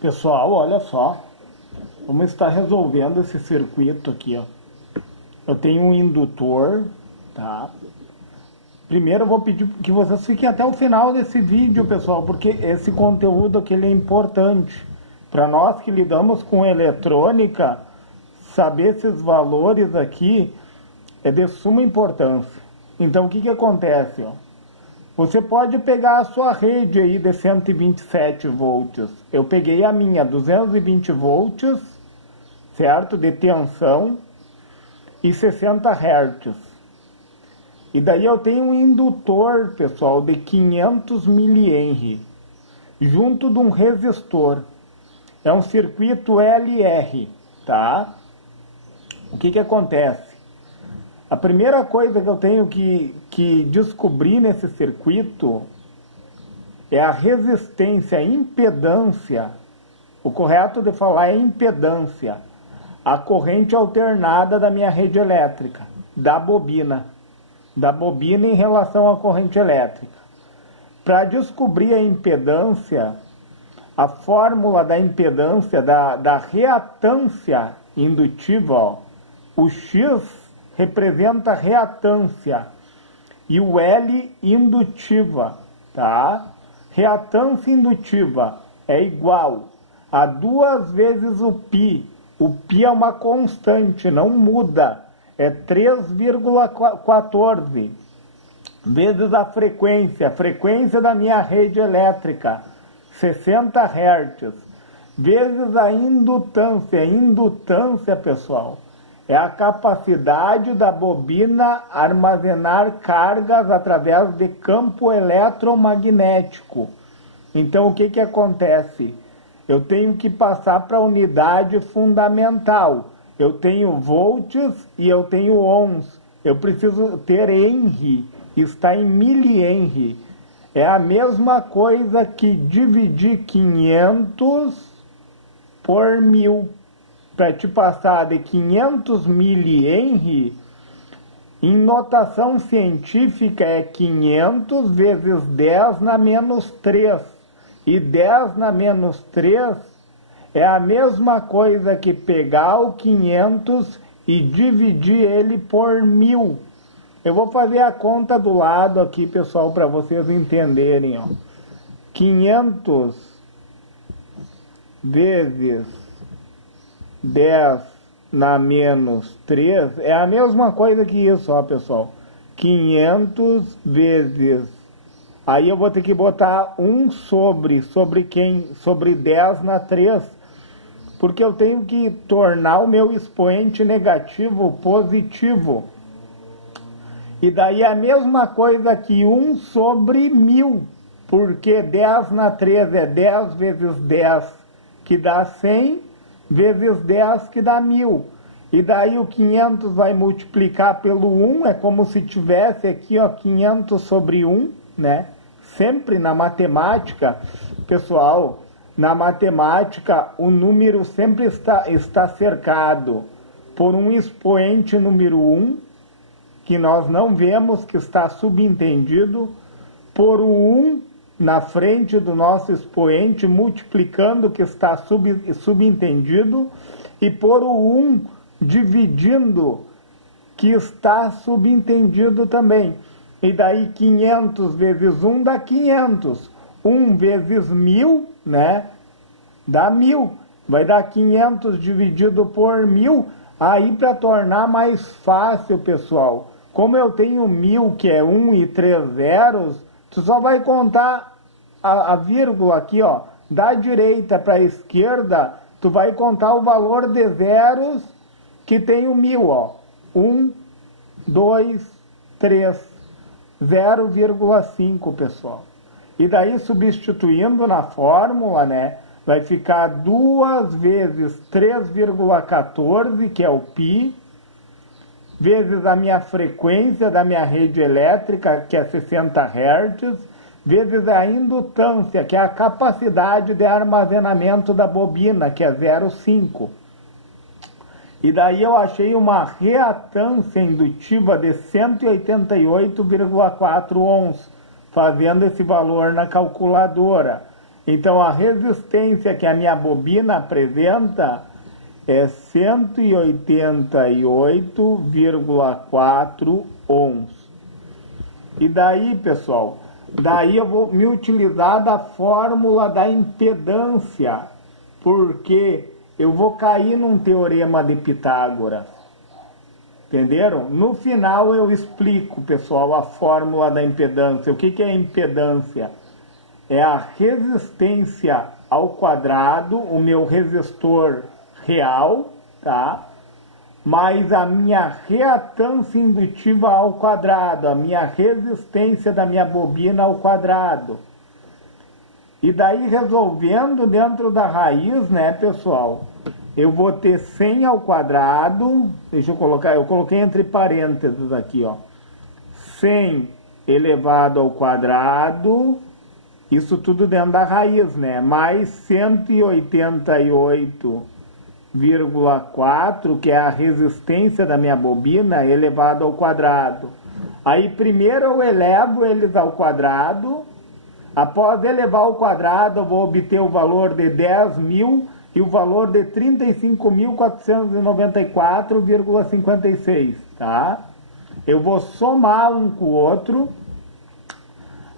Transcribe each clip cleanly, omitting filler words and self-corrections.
Pessoal, olha só, vamos estar resolvendo esse circuito aqui, ó. Eu tenho um indutor, tá? Primeiro eu vou pedir que vocês fiquem até o final desse vídeo, pessoal, porque esse conteúdo aqui ele é importante. Para nós que lidamos com eletrônica, saber esses valores aqui é de suma importância. Então o que acontece, ó? Você pode pegar a sua rede aí de 127 volts. Eu peguei a minha 220 volts, certo? De tensão e 60 Hz. E daí eu tenho um indutor, pessoal, de 500 mH, junto de um resistor. É um circuito LR, tá? O que acontece? A primeira coisa que eu tenho que descobrir nesse circuito é a resistência, a impedância. O correto de falar é impedância. A corrente alternada da minha rede elétrica, da bobina em relação à corrente elétrica. Para descobrir a impedância, a fórmula da impedância, da reatância indutiva, ó, o X representa reatância e o L indutiva, tá? Reatância indutiva é igual a 2 vezes o π. O π é uma constante, não muda. É 3,14 vezes a frequência da minha rede elétrica, 60 Hz, vezes a indutância, pessoal, é a capacidade da bobina armazenar cargas através de campo eletromagnético. Então, o que acontece? Eu tenho que passar para a unidade fundamental. Eu tenho volts e eu tenho ohms. Eu preciso ter Henry, está em milihenry. É a mesma coisa que dividir 500 por 1000. Para te passar de 500 milihenry, em notação científica é 500 vezes 10 na menos 3. E 10 na menos 3 é a mesma coisa que pegar o 500 e dividir ele por 1000. Eu vou fazer a conta do lado aqui, pessoal, para vocês entenderem, ó. 500 vezes 10 na menos 3 é a mesma coisa que isso, ó, pessoal. 500 vezes... Aí eu vou ter que botar 1 sobre quem? Sobre 10 na 3. Porque eu tenho que tornar o meu expoente negativo positivo. E daí é a mesma coisa que 1 sobre 1000. Porque 10 na 3 é 10 vezes 10, que dá 100, vezes 10, que dá 1000. E daí o 500 vai multiplicar pelo 1, é como se tivesse aqui, ó, 500 sobre 1, né? Sempre na matemática, pessoal, na matemática o número sempre está cercado por um expoente número 1, que nós não vemos, que está subentendido, por o 1 na frente do nosso expoente, multiplicando, que está subentendido, e por o 1 dividindo, que está subentendido também. E daí 500 vezes 1 dá 500. 1 vezes 1000, né? Dá 1000. Vai dar 500 dividido por 1000. Aí, para tornar mais fácil, pessoal, como eu tenho 1000, que é 1 e 3 zeros, tu só vai contar a vírgula aqui, ó, da direita para a esquerda, tu vai contar o valor de zeros que tem o 1000, ó. 1, 2, 3, 0,5, pessoal. E daí, substituindo na fórmula, né, vai ficar 2 vezes 3,14, que é o π, vezes a minha frequência da minha rede elétrica, que é 60 Hz, vezes a indutância, que é a capacidade de armazenamento da bobina, que é 0,5. E daí eu achei uma reatância indutiva de 188,4 ohms, fazendo esse valor na calculadora. Então a resistência que a minha bobina apresenta é 188,4 ohms. E daí, pessoal, daí eu vou me utilizar da fórmula da impedância, porque eu vou cair num teorema de Pitágoras. Entenderam? No final eu explico, pessoal, a fórmula da impedância. O que é impedância? É a resistência ao quadrado, o meu resistor real, tá? Mais a minha reatância indutiva ao quadrado, a minha resistência da minha bobina ao quadrado. E daí, resolvendo dentro da raiz, né, pessoal, eu vou ter 100 ao quadrado, deixa eu colocar, eu coloquei entre parênteses aqui, ó, 100 elevado ao quadrado, isso tudo dentro da raiz, né, mais 188,4, que é a resistência da minha bobina, elevado ao quadrado. Aí primeiro eu elevo eles ao quadrado, após elevar ao quadrado eu vou obter o valor de 10.000 e o valor de 35.494,56, tá? Eu vou somar um com o outro,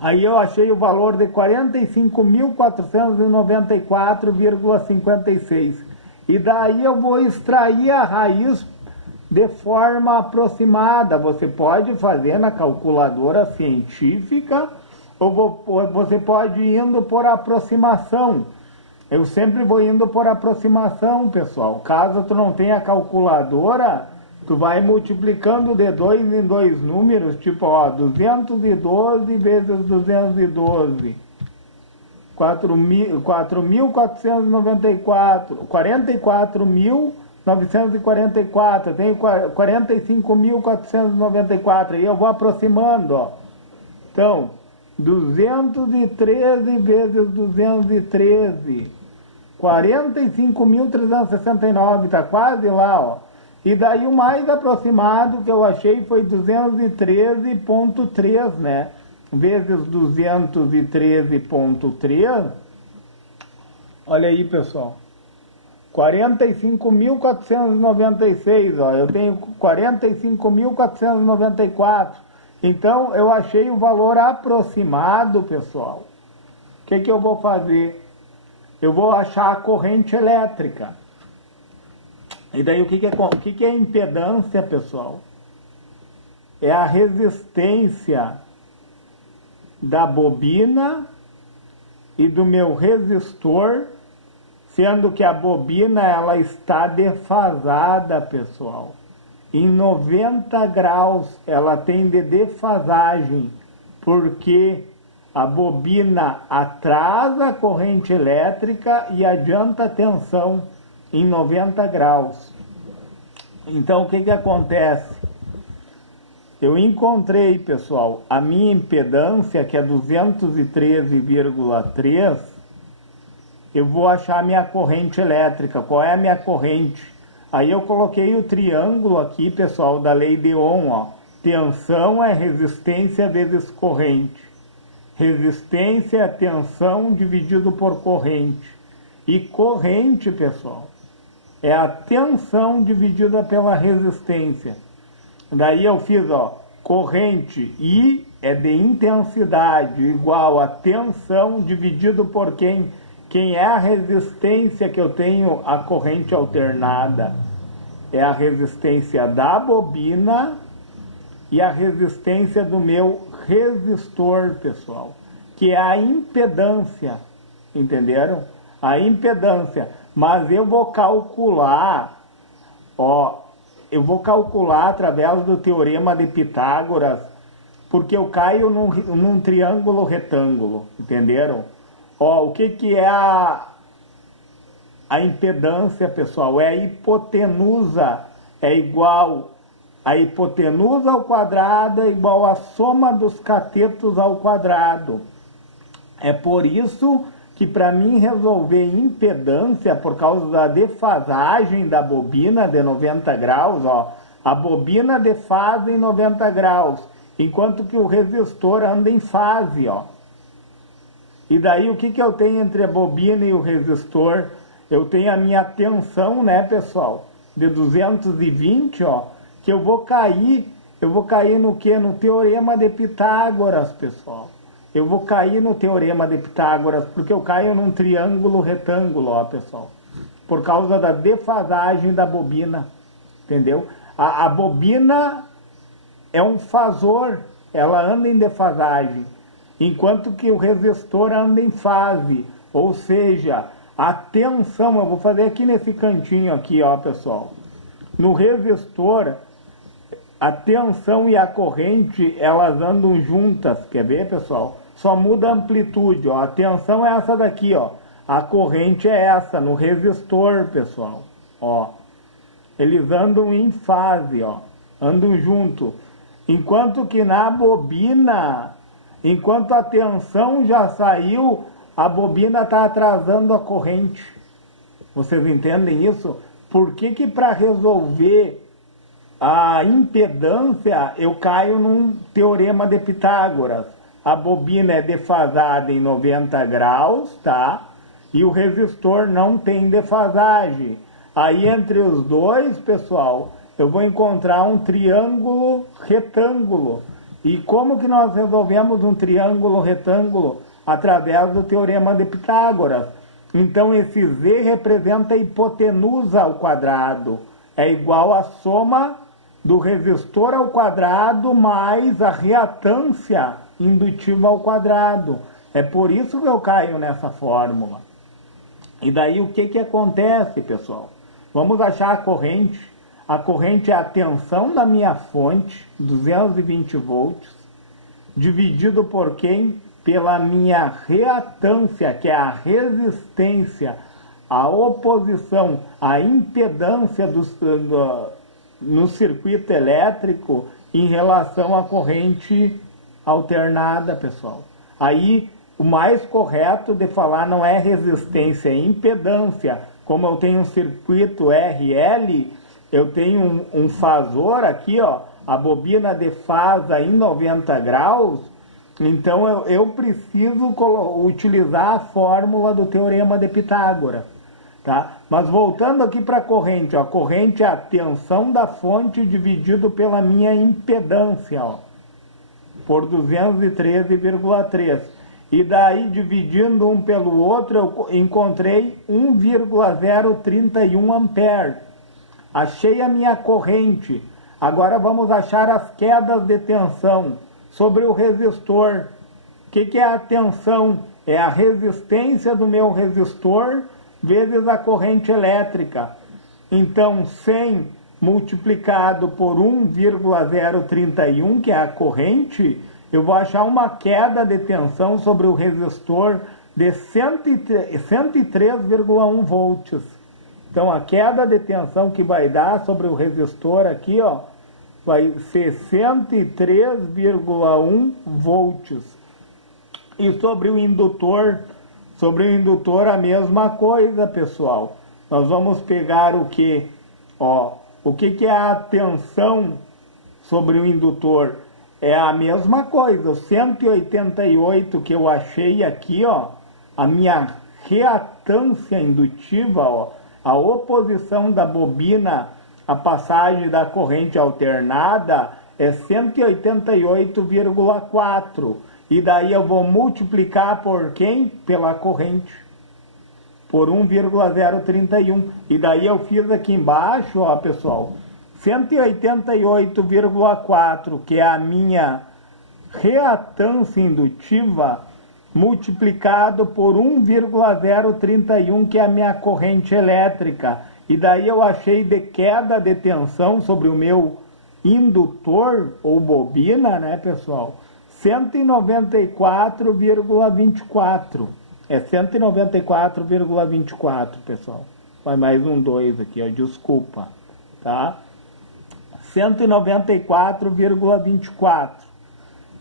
aí eu achei o valor de 45.494,56. E daí eu vou extrair a raiz de forma aproximada. Você pode fazer na calculadora científica ou você pode ir indo por aproximação. Eu sempre vou indo por aproximação, pessoal. Caso tu não tenha calculadora, tu vai multiplicando de 2 em 2 números, tipo, ó, 212 vezes 212. 44.944, tenho 45.494, aí eu vou aproximando, ó. Então, 213 vezes 213, 45.369, tá quase lá, ó. E daí o mais aproximado que eu achei foi 213,3, né? Vezes 213,3, olha aí, pessoal, 45.496, ó, eu tenho 45.494, então eu achei o valor aproximado, pessoal. O que eu vou fazer? Eu vou achar a corrente elétrica. E daí o que é impedância, pessoal? É a resistência da bobina e do meu resistor, sendo que a bobina ela está defasada, pessoal. Em 90 graus ela tem de defasagem, porque a bobina atrasa a corrente elétrica e adianta a tensão em 90 graus. Então o que acontece? Eu encontrei, pessoal, a minha impedância, que é 213,3, eu vou achar a minha corrente elétrica. Qual é a minha corrente? Aí eu coloquei o triângulo aqui, pessoal, da lei de Ohm, ó. Tensão é resistência vezes corrente. Resistência é tensão dividido por corrente. E corrente, pessoal, é a tensão dividida pela resistência. Daí eu fiz, ó, corrente I é de intensidade, igual a tensão dividido por quem é a resistência que eu tenho à corrente alternada. É a resistência da bobina e a resistência do meu resistor, pessoal, que é a impedância, entenderam? A impedância. Mas eu vou calcular, ó, eu vou calcular através do teorema de Pitágoras, porque eu caio num triângulo retângulo, entenderam? Ó, o que é a impedância, pessoal? É a hipotenusa, é igual, a hipotenusa ao quadrado é igual à soma dos catetos ao quadrado. É por isso que para mim resolver impedância, por causa da defasagem da bobina de 90 graus, ó, a bobina defasa em 90 graus, enquanto que o resistor anda em fase, ó. E daí o que que eu tenho entre a bobina e o resistor? Eu tenho a minha tensão, né, pessoal, de 220, ó, que eu vou cair no quê? No Teorema de Pitágoras, pessoal. Eu vou cair no Teorema de Pitágoras, porque eu caio num triângulo retângulo, ó, pessoal, por causa da defasagem da bobina, entendeu? A bobina é um fasor, ela anda em defasagem, enquanto que o resistor anda em fase, ou seja, a tensão, eu vou fazer aqui nesse cantinho aqui, ó, pessoal. No resistor, a tensão e a corrente, elas andam juntas, quer ver, pessoal? Só muda a amplitude, ó. A tensão é essa daqui, ó. A corrente é essa, no resistor, pessoal, ó. Eles andam em fase, ó. Andam junto. Enquanto que na bobina, enquanto a tensão já saiu, a bobina está atrasando a corrente. Vocês entendem isso? Por que que para resolver a impedância eu caio num teorema de Pitágoras? A bobina é defasada em 90 graus, tá? E o resistor não tem defasagem. Aí entre os dois, pessoal, eu vou encontrar um triângulo retângulo. E como que nós resolvemos um triângulo retângulo? Através do Teorema de Pitágoras. Então esse Z representa a hipotenusa ao quadrado. É igual à soma do resistor ao quadrado mais a reatância indutiva ao quadrado. É por isso que eu caio nessa fórmula. E daí o que que acontece, pessoal? Vamos achar a corrente. A corrente é a tensão da minha fonte, 220 volts, dividido por quem? Pela minha reatância, que é a resistência, a oposição, a impedância no circuito elétrico em relação à corrente alternada, pessoal. Aí, o mais correto de falar não é resistência, é impedância. Como eu tenho um circuito RL, eu tenho um fasor aqui, ó, a bobina defasa em 90 graus, então eu preciso utilizar a fórmula do Teorema de Pitágoras, tá? Mas voltando aqui para a corrente, ó, a corrente é a tensão da fonte dividido pela minha impedância, ó, por 213,3. E daí, dividindo um pelo outro, eu encontrei 1,031 ampere. Achei a minha corrente. Agora vamos achar as quedas de tensão sobre o resistor. O que é a tensão? É a resistência do meu resistor vezes a corrente elétrica. Então, 100 multiplicado por 1,031, que é a corrente, eu vou achar uma queda de tensão sobre o resistor de 103,1 volts. Então, a queda de tensão que vai dar sobre o resistor aqui, ó, vai ser 103,1 volts. E sobre o indutor a mesma coisa, pessoal. Nós vamos pegar o que? Ó, o que é a tensão sobre o indutor? É a mesma coisa, o 188 que eu achei aqui, ó, a minha reatância indutiva, ó, a oposição da bobina à passagem da corrente alternada é 188,4. E daí eu vou multiplicar por quem? Pela corrente. Por 1,031. E daí eu fiz aqui embaixo, ó, pessoal, 188,4, que é a minha reatância indutiva, multiplicado por 1,031, que é a minha corrente elétrica. E daí eu achei de queda de tensão sobre o meu indutor, ou bobina, né, pessoal? 194,24. É 194,24, pessoal. Vai mais um 2 aqui, ó, desculpa, tá? 194,24.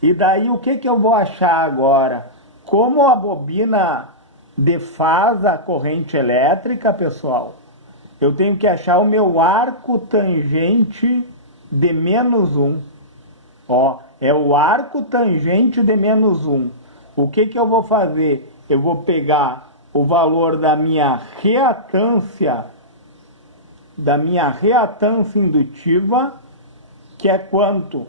E daí o que eu vou achar agora? Como a bobina defasa a corrente elétrica, pessoal, eu tenho que achar o meu arco tangente de menos 1. Ó, é o arco tangente de menos 1. O que eu vou fazer? eu vou pegar o valor da minha reatância indutiva, que é quanto?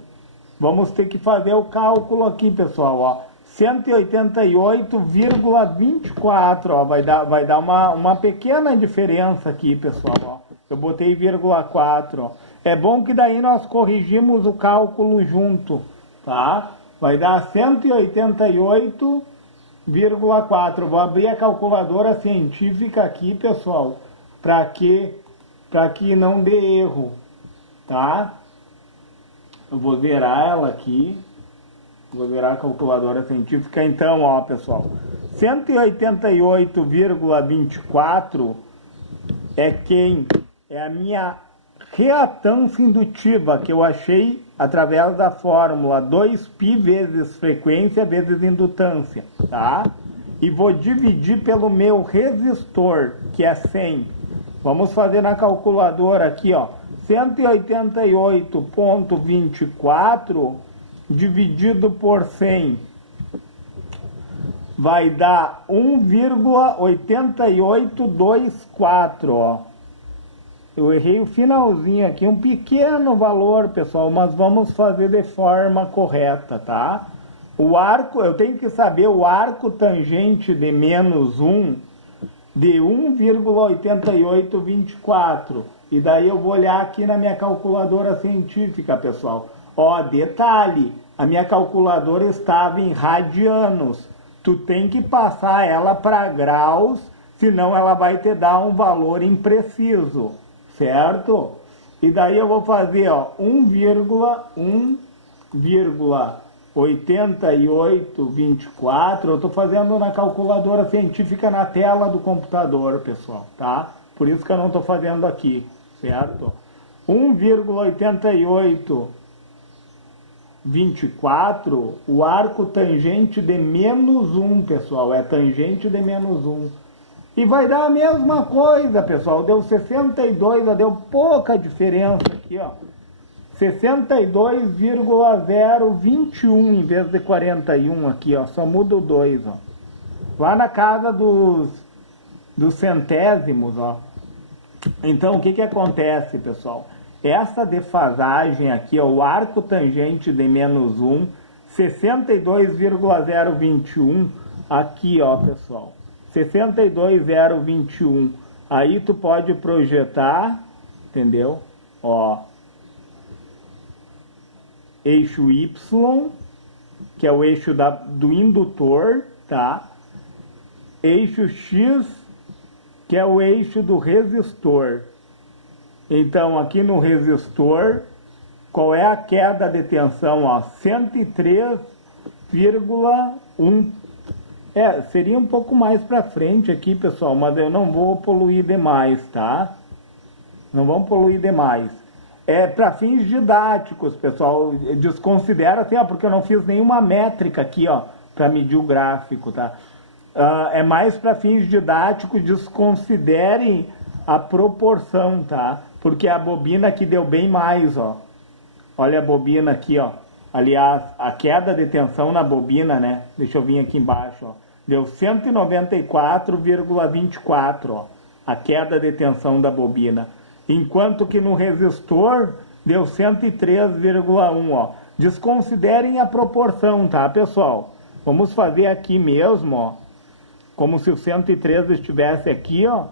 Vamos ter que fazer o cálculo aqui, pessoal, ó. 188,24, ó, vai dar uma pequena diferença aqui, pessoal, ó. Eu botei 0,4, ó. É bom que daí nós corrigimos o cálculo junto, tá? Vai dar 188,4. Vou abrir a calculadora científica aqui, pessoal, para que não dê erro, tá? Eu vou zerar ela aqui. Vou virar a calculadora científica. Então, ó, pessoal, 188,24 é quem? É a minha reatância indutiva, que eu achei através da fórmula 2π vezes frequência vezes indutância, tá? E vou dividir pelo meu resistor, que é 100. Vamos fazer na calculadora aqui, ó. 188,24 dividido por 100 vai dar 1,8824, ó. Eu errei o finalzinho aqui, um pequeno valor, pessoal, mas vamos fazer de forma correta, tá? O arco, eu tenho que saber o arco tangente de menos 1 de 1,8824. E daí eu vou olhar aqui na minha calculadora científica, pessoal. Ó, detalhe, a minha calculadora estava em radianos. Tu tem que passar ela para graus, senão ela vai te dar um valor impreciso, certo? E daí eu vou fazer, ó, 1,8824. Eu estou fazendo na calculadora científica na tela do computador, pessoal, tá? Por isso que eu não estou fazendo aqui, certo? 1,8824, o arco tangente de menos 1, pessoal, é tangente de menos 1. E vai dar a mesma coisa, pessoal, deu 62, deu pouca diferença aqui, ó. 62,021 em vez de 41 aqui, ó, só muda o 2, ó. Lá na casa dos centésimos, ó. Então, o que que acontece, pessoal? Essa defasagem aqui, ó, o arco tangente de menos 1, 62,021, aqui, ó, pessoal, 62,021. Aí tu pode projetar, entendeu? Ó, eixo Y, que é o eixo do indutor, tá? Eixo X, que é o eixo do resistor. Então, aqui no resistor, qual é a queda de tensão? Ó, 103,1. Seria um pouco mais para frente aqui, pessoal, mas eu não vou poluir demais, tá? Não vamos poluir demais. É para fins didáticos, pessoal. Desconsidera assim, ó, porque eu não fiz nenhuma métrica aqui, ó, para medir o gráfico, tá? É mais para fins didáticos, desconsiderem a proporção, tá? Porque a bobina aqui deu bem mais, ó. Olha a bobina aqui, ó. Aliás, a queda de tensão na bobina, né? Deixa eu vir aqui embaixo, ó. Deu 194,24, ó. A queda de tensão da bobina. Enquanto que no resistor deu 103,1, ó. Desconsiderem a proporção, tá, pessoal? Vamos fazer aqui mesmo, ó. Como se o 103 estivesse aqui, ó.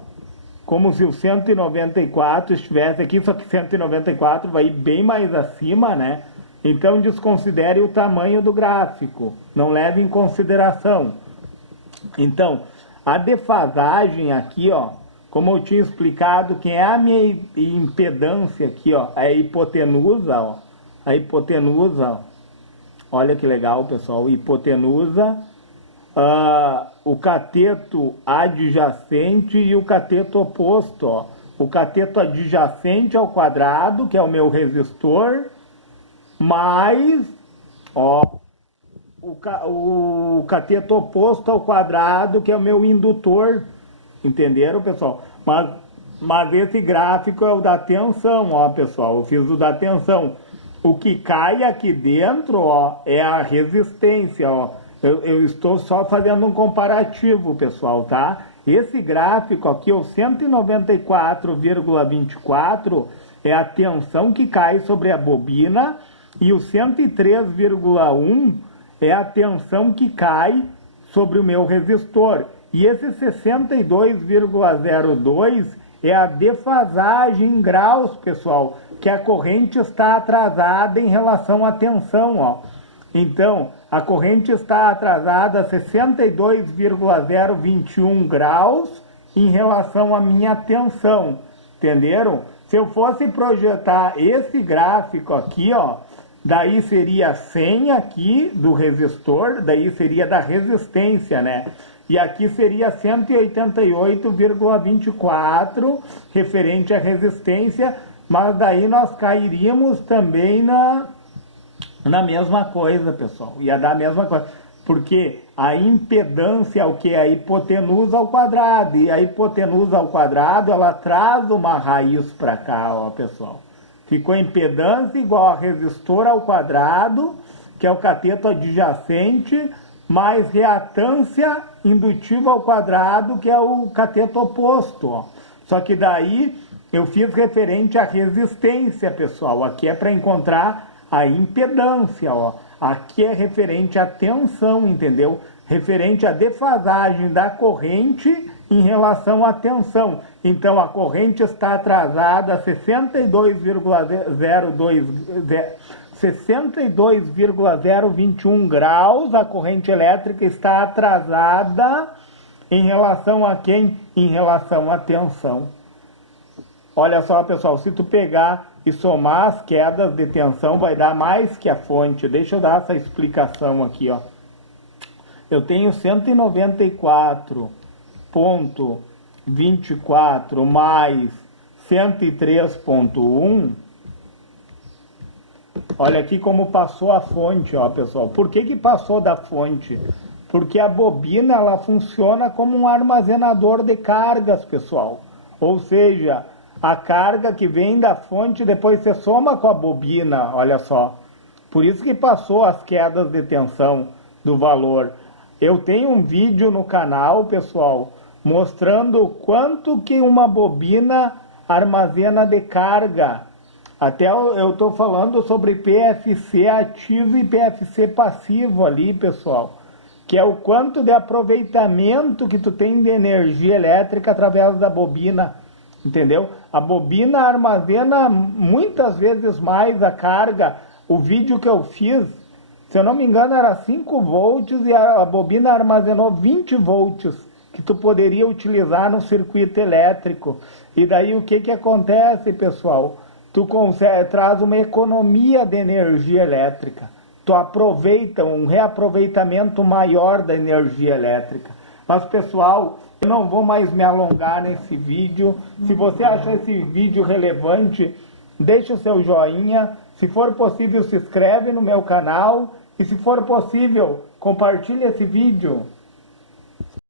Como se o 194 estivesse aqui, só que 194 vai ir bem mais acima, né? Então desconsidere o tamanho do gráfico, não leve em consideração. Então, a defasagem aqui, ó, como eu tinha explicado, que é a minha impedância aqui, ó, é a hipotenusa, ó. A hipotenusa, ó. Olha que legal, pessoal, hipotenusa, o cateto adjacente e o cateto oposto, ó. O cateto adjacente ao quadrado, que é o meu resistor, mais, ó, o cateto oposto ao quadrado, que é o meu indutor. Entenderam, pessoal? Mas esse gráfico é o da tensão, ó, pessoal. Eu fiz o da tensão. O que cai aqui dentro, ó, é a resistência, ó. Eu estou só fazendo um comparativo, pessoal, tá? Esse gráfico aqui, o 194,24, é a tensão que cai sobre a bobina, e o 103,1 é a tensão que cai sobre o meu resistor. E esse 62,02 é a defasagem em graus, pessoal, que a corrente está atrasada em relação à tensão, ó. Então, a corrente está atrasada a 62,021 graus em relação à minha tensão, entenderam? Se eu fosse projetar esse gráfico aqui, ó, daí seria 100 aqui do resistor, daí seria da resistência, né? E aqui seria 188,24 referente à resistência, mas daí nós cairíamos também na mesma coisa, pessoal. Ia dar a mesma coisa. Porque a impedância é o que? A hipotenusa ao quadrado. E a hipotenusa ao quadrado, ela traz uma raiz para cá, ó, pessoal. Ficou impedância igual a resistor ao quadrado, que é o cateto adjacente, mais reatância indutiva ao quadrado, que é o cateto oposto, ó. Só que daí eu fiz referente à resistência, pessoal. Aqui é para encontrar a impedância, ó. Aqui é referente à tensão, entendeu? Referente à defasagem da corrente em relação à tensão. Então, a corrente está atrasada a 62,021 graus. A corrente elétrica está atrasada em relação a quem? Em relação à tensão. Olha só, pessoal, se tu pegar e somar as quedas de tensão, vai dar mais que a fonte. Deixa eu dar essa explicação aqui, ó. Eu tenho 194,24 mais 103,1. Olha aqui como passou a fonte, ó, pessoal. Por que passou da fonte? Porque a bobina, ela funciona como um armazenador de cargas, pessoal. Ou seja, a carga que vem da fonte, depois você soma com a bobina, olha só. Por isso que passou as quedas de tensão do valor. Eu tenho um vídeo no canal, pessoal, mostrando quanto que uma bobina armazena de carga. Até eu estou falando sobre PFC ativo e PFC passivo ali, pessoal. Que é o quanto de aproveitamento que tu tem de energia elétrica através da bobina. Entendeu? A bobina armazena muitas vezes mais a carga. O vídeo que eu fiz, se eu não me engano, era 5 volts e a bobina armazenou 20 volts que tu poderia utilizar no circuito elétrico. E daí o que acontece, pessoal? Tu traz uma economia de energia elétrica. Tu aproveita um reaproveitamento maior da energia elétrica. Mas, pessoal, eu não vou mais me alongar nesse vídeo. Se você achar esse vídeo relevante, deixa o seu joinha. Se for possível, se inscreve no meu canal. E se for possível, compartilhe esse vídeo.